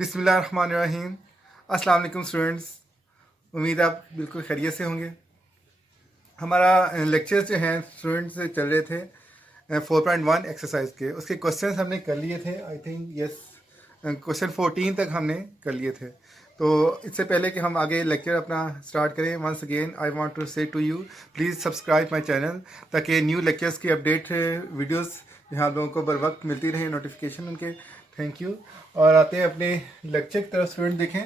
बिस्मिल्लाहिर्रहमानिर्रहीम। अस्सलाम वालेकुम स्टूडेंट्स, उम्मीद आप बिल्कुल खैरियत से होंगे। हमारा लेक्चर्स जो हैं स्टूडेंट्स से चल रहे थे 4.1 एक्सरसाइज के, उसके क्वेश्चंस हमने कर लिए थे। आई थिंक यस, क्वेश्चन 14 तक हमने कर लिए थे। तो इससे पहले कि हम आगे लेक्चर अपना स्टार्ट करें, once again I want to say to you please subscribe my channel, ताकि न्यू लेक्चर्स की अपडेट वीडियोस यहाँ आप लोगों को बर वक्त मिलती रहे, नोटिफिकेशन उनके। Thank you. और आते हैं अपने लेक्चर की तरफ। स्टूडेंट देखें,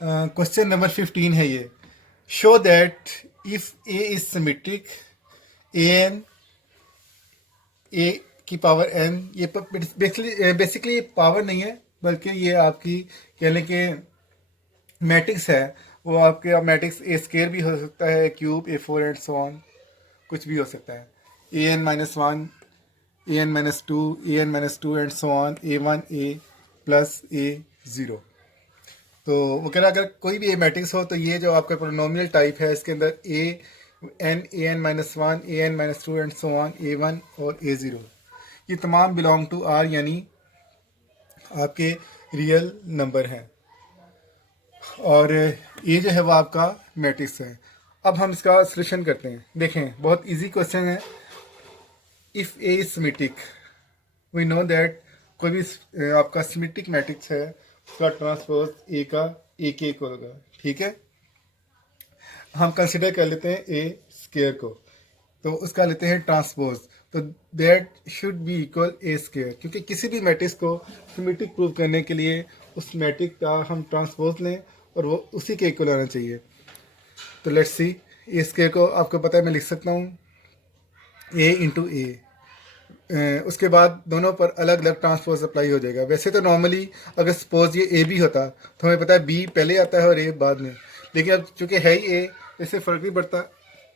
क्वेश्चन नंबर 15 है ये। Show that if A is symmetric, A N A की पावर एन, ये बेसिकली पावर नहीं है, बल्कि ये आपकी कह लें कि मैट्रिक्स है। वो आपके मैट्रिक्स ए स्केयर भी हो सकता है, cube, a four and so on, कुछ भी हो सकता है। A n minus one, a n minus two, a n minus two and so on, a one a plus a zero. तो वो कह रहा अगर कोई भी ए मैट्रिक्स हो तो ये जो आपका पोलिनोमियल टाइप है, इसके अंदर a n minus one, a n minus two and so on, a one और ए ज़ीरो, ये तमाम बिलोंग टू आर, यानी आपके रियल नंबर हैं। और ये जो है वो आपका मैट्रिक्स है। अब हम इसका सॉल्यूशन करते हैं। देखें, बहुत इजी क्वेश्चन है। If A is symmetric, we know that कोई भी आपका सिमेट्रिक मैट्रिक्स है, उसका ट्रांसपोज ए का ए के इक्वल होगा। ठीक है, हम कंसिडर कर लेते हैं ए स्केयर को, तो उसका लेते हैं ट्रांसपोज, तो that should be equal A square, क्योंकि किसी भी मैट्रिक्स को सिमेट्रिक प्रूव करने के लिए उस मैट्रिक्स का हम ट्रांसपोज लें और वो उसी के इक्वल आना चाहिए। तो लेट्स सी, ए स्केयर को आपको पता है मैं लिख सकता हूँ ए इंटू ए, उसके बाद दोनों पर अलग अलग ट्रांसपोज अप्लाई हो जाएगा। वैसे तो नॉर्मली अगर सपोज ये ए भी होता तो हमें पता है बी पहले आता है और ए बाद में, लेकिन अब चूंकि है ही ए, इससे फ़र्क नहीं पड़ता,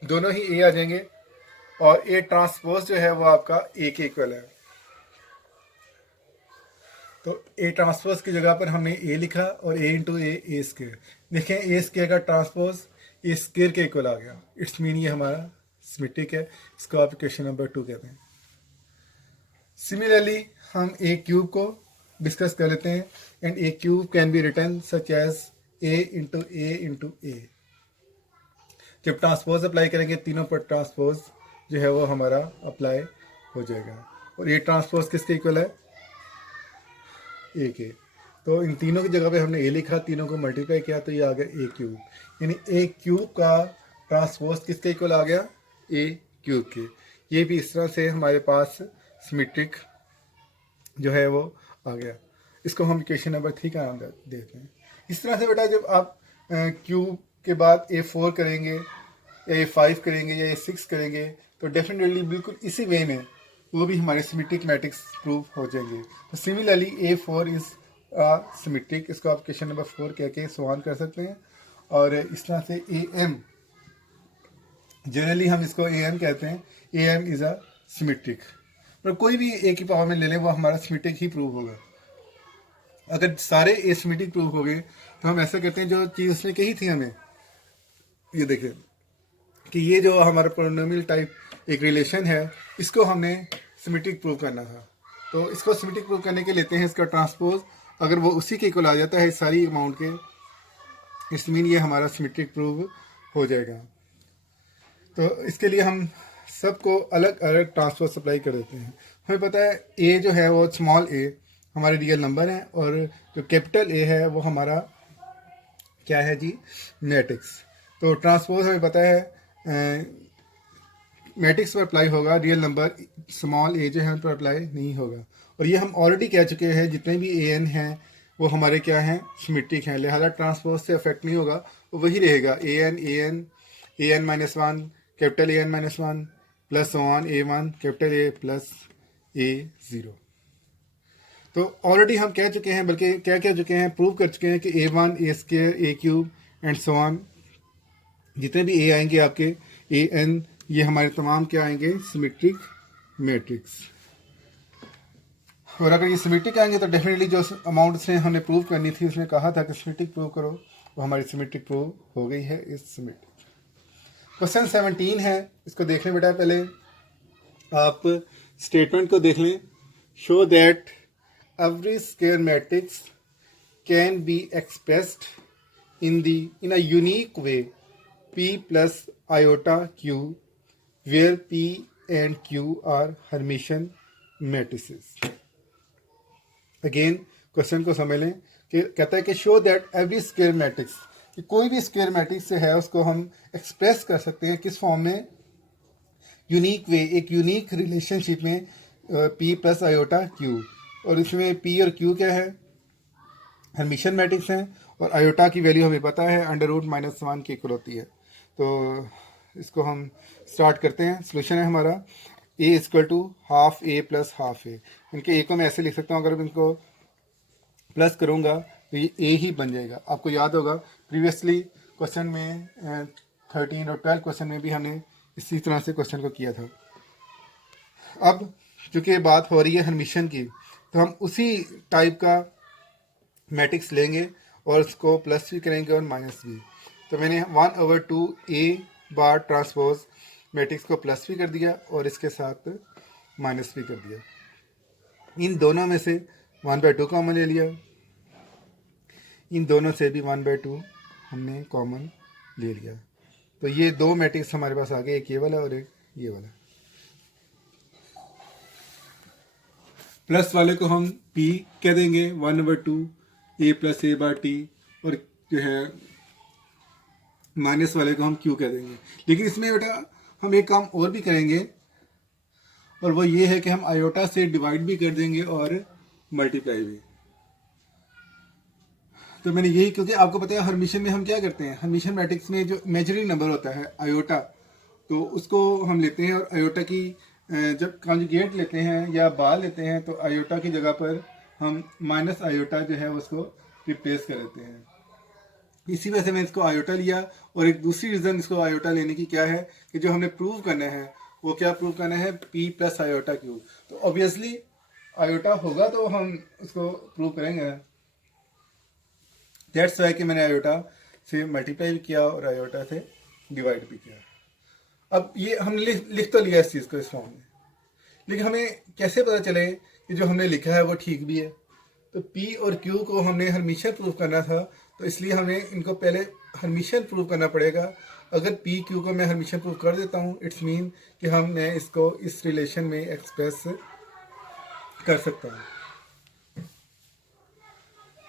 दोनों ही ए आ जाएंगे और ए ट्रांसपोज जो है वो आपका ए के इक्वल है। तो ए ट्रांसपोज की जगह पर हमने ए लिखा और ए इंटू ए स्केयर। देखें, ए स्केयर का ट्रांसपोज ए स्केयर के इक्वल आ गया। इट्स मीन ये हमारा सिमेट्रिक है। इसको आप इक्वेशन नंबर 2 कहते हैं। सिमिलरली हम ए क्यूब को डिस्कस कर लेते हैं। And a cube can be written such as a into a. जब ट्रांसपोज अप्लाई करेंगे तीनों पर ट्रांसपोज जो है वो हमारा अप्लाई हो जाएगा। और ए ट्रांसपोज किसके इक्वल है? ए के। तो इन तीनों की जगह पे हमने ए लिखा, तीनों को मल्टीप्लाई किया तो ये आ गया ए क्यूब, यानी ए क्यूब का ट्रांसपोज किसके इक्वल आ गया? ए क्यूब के। ये भी इस तरह से हमारे पास सिमेट्रिक जो है वो आ गया। इसको हम इक्वेशन नंबर 3 का नाम देते हैं। इस तरह से बेटा जब आप क्यूब के बाद A4 करेंगे या A5 करेंगे या A6 करेंगे तो डेफिनेटली बिल्कुल इसी वे में वो भी हमारे सिमेट्रिक मैट्रिक्स प्रूव हो जाएंगे। तो सिमिलरली A4 इज सिमेट्रिक, इसको आप क्वेश्चन नंबर 4 कह के सवाल कर सकते हैं। और इस तरह से AM, जनरली हम इसको AM कहते हैं, AM इज अ सिमेट्रिक। पर कोई भी ए की पावर में ले लें वो हमारा सिमेट्रिक ही प्रूव होगा। अगर सारे ए सिमेट्रिक प्रूव हो गए तो हम ऐसा करते हैं, जो चीज़ उसने कही थी हमें, ये देखें कि ये जो हमारा पोलिनोमियल टाइप एक रिलेशन है, इसको हमने सिमेट्रिक प्रूव करना था। तो इसको सिमेट्रिक प्रूव करने के लेते हैं इसका ट्रांसपोज। अगर वो उसी के इक्वल आ जाता है सारी अमाउंट के, इस मीन ये हमारा सिमेट्रिक प्रूव हो जाएगा। तो इसके लिए हम सबको अलग अलग ट्रांसपोज अप्लाई कर देते हैं। हमें पता है ए जो है वो स्मॉल ए हमारे रियल नंबर है, और जो कैपिटल ए है वो हमारा क्या है जी? मैट्रिक्स। तो ट्रांसपोज हमें पता है मैट्रिक्स पर अप्लाई होगा, रियल नंबर स्मॉल ए जो है उन पर अप्लाई नहीं होगा। और ये हम ऑलरेडी कह चुके हैं, जितने भी ए एन हैं वो हमारे क्या हैं? सिमेट्रिक हैं, लिहाजा ट्रांसपोज से अफेक्ट नहीं होगा, वो वही रहेगा। A n minus one, capital a n minus one plus one a one, capital a plus a zero. तो ऑलरेडी हम कह चुके हैं, बल्कि क्या कह चुके हैं, प्रूव कर चुके हैं कि a one, a square, a cube and so on, जितने भी ए आएंगे आपके ए एन, ये हमारे तमाम क्या आएंगे? Symmetric matrix. और अगर ये सिमेट्रिक आएंगे तो डेफिनेटली जो अमाउंट से हमने प्रूव करनी थी, उसने कहा था कि सिमेट्रिक प्रूव करो, वो हमारी सिमेट्रिक प्रूव हो गई है इस सिमेट्रिक। क्वेश्चन 17 है, इसको देख लें बेटा। पहले आप स्टेटमेंट को देख लें। Show that every square matrix can be expressed in a unique way p plus iota q where p and q are Hermitian matrices. Again question को समझ लें कि कहता है कि show that every square matrix, कि कोई भी स्क्वायर मैट्रिक्स से है उसको हम एक्सप्रेस कर सकते हैं किस फॉर्म में, यूनिक वे, एक यूनिक रिलेशनशिप में p प्लस आयोटा q, और इसमें p और q क्या है, हर्मिशियन मैट्रिक्स हैं, और आयोटा की वैल्यू हमें पता है √-1 के इक्वल होती है. तो इसको हम स्टार्ट करते हैं. सोल्यूशन है हमारा a equal to half a plus half a. इनके ए को मैं ऐसे लिख सकता हूँ, अगर मैं इनको प्लस करूँगा तो ये ए ही बन जाएगा. आपको याद होगा प्रीवियसली क्वेश्चन में 13 और 12 क्वेश्चन में भी हमने इसी तरह से क्वेश्चन को किया था. अब चूँकि बात हो रही है हर्मिशियन की, तो हम उसी टाइप का मैट्रिक्स लेंगे और उसको प्लस भी करेंगे और माइनस भी. तो मैंने 1/2 ए बार ट्रांसपोज मैट्रिक्स को प्लस भी कर दिया और इसके साथ माइनस भी कर दिया. इन दोनों में से 1/2 कॉमन ले लिया, इन दोनों से भी 1/2 हमने कॉमन ले लिया. तो ये दो मैट्रिक्स हमारे पास आ गए, एक ये वाला और एक ये वाला. प्लस वाले को हम p कह देंगे 1/2 a plus a bar T, और जो है माइनस वाले को हम q कह देंगे. लेकिन इसमें बेटा हम एक काम और भी करेंगे, और वो ये है कि हम आयोटा से डिवाइड भी कर देंगे और मल्टीप्लाई भी. तो मैंने यही, क्योंकि आपको पता है हर्मिशियन में हम क्या करते हैं, हर्मिशियन मैट्रिक्स में जो इमेजिनरी नंबर होता है आयोटा, तो उसको हम लेते हैं और आयोटा की जब कॉन्जुगेट लेते हैं या बार लेते हैं तो आयोटा की जगह पर हम माइनस आयोटा जो है उसको रिप्लेस कर देते हैं. इसी वजह से मैंने इसको आयोटा लिया. और एक दूसरी रीज़न इसको आयोटा लेने की क्या है कि जो हमने प्रूव करना है वो क्या प्रूव करना है, p प्लस आयोटा q. तो ऑब्वियसली आयोटा होगा तो हम उसको प्रूव करेंगे. दैट्स वाई कि मैंने आयोटा से मल्टीप्लाई भी किया और आयोटा से डिवाइड भी किया. अब ये हमने लिख तो लिया इस चीज़ को इस फॉर्म में, लेकिन हमें कैसे पता चले कि जो हमने लिखा है वो ठीक भी है. तो p और q को हमने हर्मिशियन प्रूव करना था, तो इसलिए हमें इनको पहले हर्मिशियन प्रूव करना पड़ेगा. अगर p q को मैं हर्मिशियन प्रूव कर देता हूँ, इट्स मीन कि मैं इसको इस रिलेशन में एक्सप्रेस कर सकता हूँ.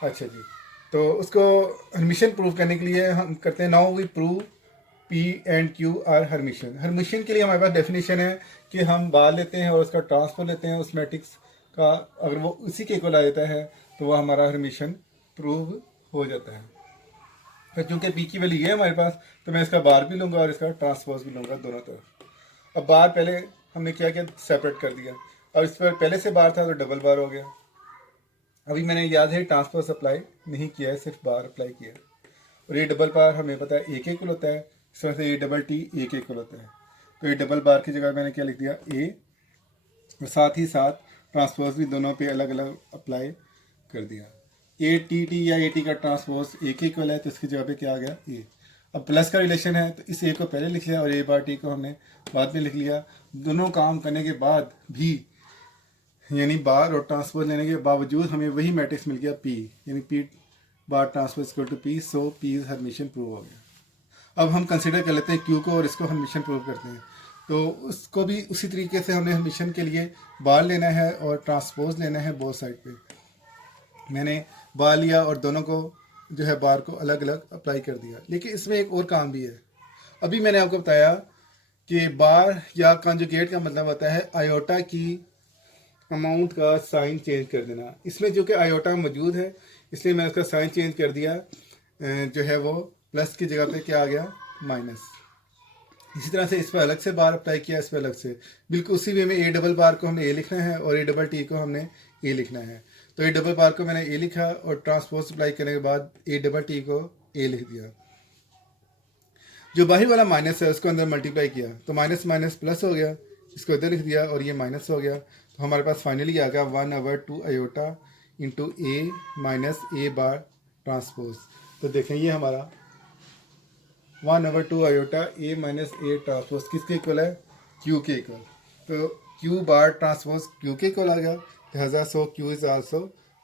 अच्छा जी, तो उसको हर्मिशियन प्रूव करने के लिए हम करते हैं, now we prove p and q are Hermitian. Hermitian के लिए हमारे पास डेफिनेशन है कि हम बार लेते हैं और उसका ट्रांसफर लेते हैं उस मैट्रिक्स का, अगर वो उसी के इक्वल आ जाता है तो वह हमारा हर्मिशियन प्रूव हो जाता है. फिर चूँकि p की वैल्यू है हमारे पास, तो मैं इसका बार भी लूँगा और इसका ट्रांसपोज भी लूँगा दोनों तरफ. अब बार पहले हमने क्या किया, सेपरेट कर दिया. और इस पर पहले से बार था तो डबल बार हो गया. अभी मैंने याद है ट्रांसपोज अप्लाई नहीं किया है, सिर्फ बार अप्लाई किया. और ये डबल बार हमें पता है a के इक्वल होता है, इस वजह से ये डबल टी a के इक्वल होता है. तो ये डबल बार की जगह मैंने क्या लिख दिया, a, और साथ ही साथ ट्रांसपोज भी दोनों पे अलग अलग अप्लाई कर दिया. ए टी टी या ए टी का ट्रांसपोज ए के इक्वल है, तो इसकी जगह पे क्या आ गया, ए. अब प्लस का रिलेशन है तो इस ए को पहले लिख लिया और ए बार टी को हमने बाद में लिख लिया. दोनों काम करने के बाद भी, यानी बार और ट्रांसपोज लेने के बावजूद हमें वही मैट्रिक्स मिल गया p, यानी p bar transpose equal to p. So p is Hermitian prove हो गया. अब हम कंसिडर कर लेते हैं q को और इसको हर्मिशियन प्रूव करते हैं. तो उसको भी उसी तरीके से हमने हर्मिशियन के लिए बार लेना है और ट्रांसपोज लेना है बोथ साइड पे. मैंने बार लिया और दोनों को जो है बार को अलग अलग अप्लाई कर दिया. लेकिन इसमें एक और काम भी है. अभी मैंने आपको बताया कि बार या कॉन्जुगेट का मतलब होता है आयोटा की अमाउंट का साइन चेंज कर देना. इसमें जो कि आयोटा मौजूद है इसलिए मैं उसका साइन चेंज कर दिया, जो है वो प्लस की जगह पे क्या आ गया, माइनस. इसी तरह से इस पर अलग से बार अप्लाई किया, इस पर अलग से. बिल्कुल उसी वे में ए डबल बार को हमने ए लिखना है और ए डबल टी को हमने ए लिखना है. तो ए डबल बार को मैंने ए लिखा और ट्रांसपोज अप्लाई करने के बाद ए डबल टी को ए लिख दिया. जो बाहरी वाला माइनस है उसको अंदर मल्टीप्लाई किया तो माइनस माइनस प्लस हो गया, इसको इधर लिख दिया और ये माइनस हो गया. तो हमारे पास फाइनली आ गया 1/2 आयोटा इंटू ए माइनस ए बार ट्रांसपोज. तो देखें ये हमारा 1/2 iota A minus A transpose किसके इक्वल है, q के इक्वल. तो q बार ट्रांसपोज q के इक्वल आ गया, लिहाजा सो q is also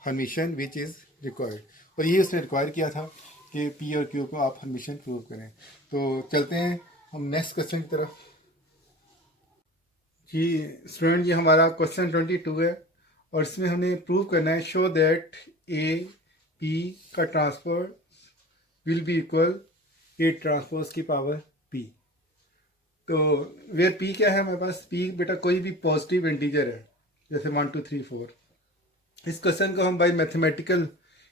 Hermitian which is required, और ये उसने रिक्वायर किया था कि पी और क्यू को आप हर्मिशन प्रूव करें। तो चलते हैं हम नेक्स्ट क्वेश्चन की तरफ। जी स्टूडेंट, ये हमारा क्वेश्चन 22 है और इसमें हमें प्रूव करना है शो दैट ए पी का transfer will be equal A transpose की पावर पी। तो वेयर पी क्या है हमारे पास? पी बेटा कोई भी पॉजिटिव इंटीजर है, जैसे 1 2 3 4। इस क्वेश्चन को हम बाय मैथमेटिकल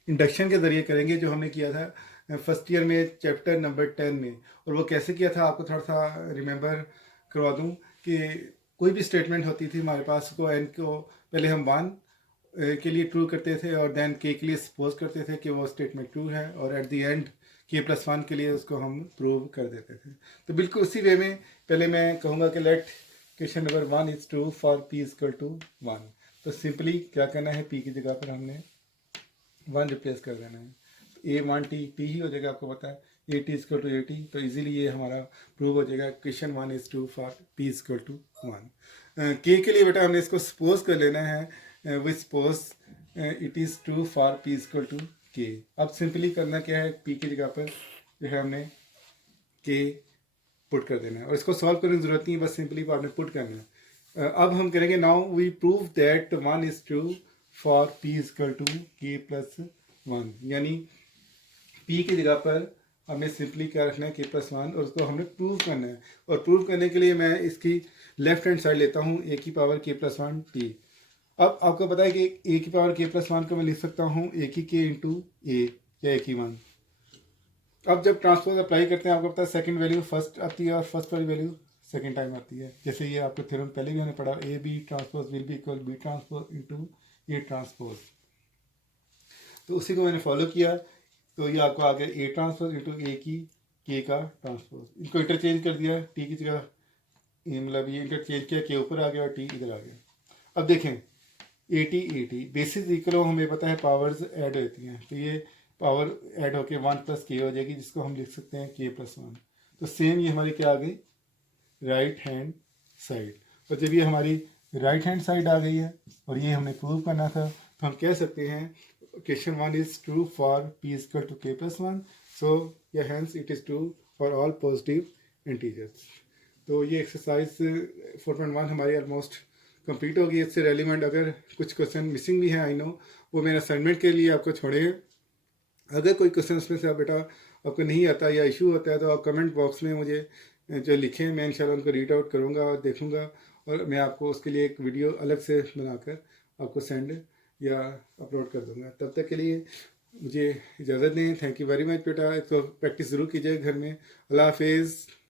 इंडक्शन के जरिए करेंगे, जो हमने किया था फर्स्ट ईयर में चैप्टर नंबर 10 में। और वो कैसे किया था आपको थोड़ा सा रिमेंबर करवा दूं कि कोई भी स्टेटमेंट होती थी हमारे पास, को एन को पहले हम 1 के लिए ट्रू करते थे और देन के लिए सपोज करते थे कि वो स्टेटमेंट ट्रू है, और एट द एंड k+1 के लिए उसको हम प्रूव कर देते थे। तो बिल्कुल उसी वे में पहले मैं कहूँगा कि let question number 1 is true for p equal to 1। तो सिंपली क्या करना है, p की जगह पर हमने 1 रिप्लेस कर देना है। a1t t ही हो जाएगा, आपको पता है at इक्वल टू at। तो इजीली ये हमारा प्रूव हो जाएगा question 1 is true for p equal to 1। k के लिए बेटा हमने इसको सपोज कर लेना है, which suppose it is true for p equal to k। अब सिंपली करना क्या है, p की जगह पर जो है हमने k पुट कर देना है, और इसको सॉल्व करने की जरूरत नहीं है, बस सिंपली आपने पुट करना है। अब हम करेंगे now we prove that 1 is true for p equal to k+1, यानी p की जगह पर हमें सिंपली क्या रखना है k+1, और उसको हमने प्रूव करना है। और प्रूव करने के लिए मैं इसकी लेफ्ट हैंड साइड लेता हूँ a की पावर k+1 t। अब आपको पता है कि a की पावर k+1 को मैं लिख सकता हूँ a की k इंटू a या a की 1। अब जब ट्रांसपोज अप्लाई करते हैं आपको पता है सेकंड वैल्यू फर्स्ट आती है और फर्स्ट वाली वैल्यू सेकंड टाइम आती है। जैसे ये आपको थ्योरम पहले भी हमने पढ़ा, A B transpose will be equal B transpose into A transpose. तो उसी को मैंने फॉलो किया, तो ये आपको आ गया ए ट्रांसपोज इंटू ए की के का ट्रांसपोज। इनको इंटरचेंज कर दिया, टी की जगह मतलब ये इंटरचेंज किया, के ऊपर आ गया और टी इधर आ गया। अब देखें ए टी बेसिस इक्वल हमें पता है पावर्स ऐड होती हैं, तो ये पावर ऐड होके 1 + k हो जाएगी, जिसको हम लिख सकते हैं k+1। तो सेम ये हमारी क्या आ गई, राइट हैंड साइड। और जब ये हमारी राइट हैंड साइड आ गई है और ये हमने प्रूव करना था, तो हम कह सकते हैं question 1 is true for p equal to k+1, so या hence it is true for all positive integers. तो ये एक्सरसाइज 4.1 हमारी ऑलमोस्ट कंप्लीट होगी। इससे रेलिवेंट अगर कुछ क्वेश्चन मिसिंग भी हैं, आई नो, वो मेरे असाइनमेंट के लिए आपको छोड़े हैं। अगर कोई क्वेश्चन उसमें से आप बेटा आपको नहीं आता या इशू होता है, तो आप कमेंट बॉक्स में मुझे जो लिखें, मैं इंशाल्लाह उनको रीड आउट करूँगा और देखूँगा, और मैं आपको उसके लिए एक वीडियो अलग से बनाकर आपको सेंड या अपलोड कर दूँगा। तब तक के लिए मुझे इजाज़त दें। थैंक यू वेरी मच बेटा, इसको प्रैक्टिस ज़रूर कीजिए घर में। अल्लाह हाफिज़।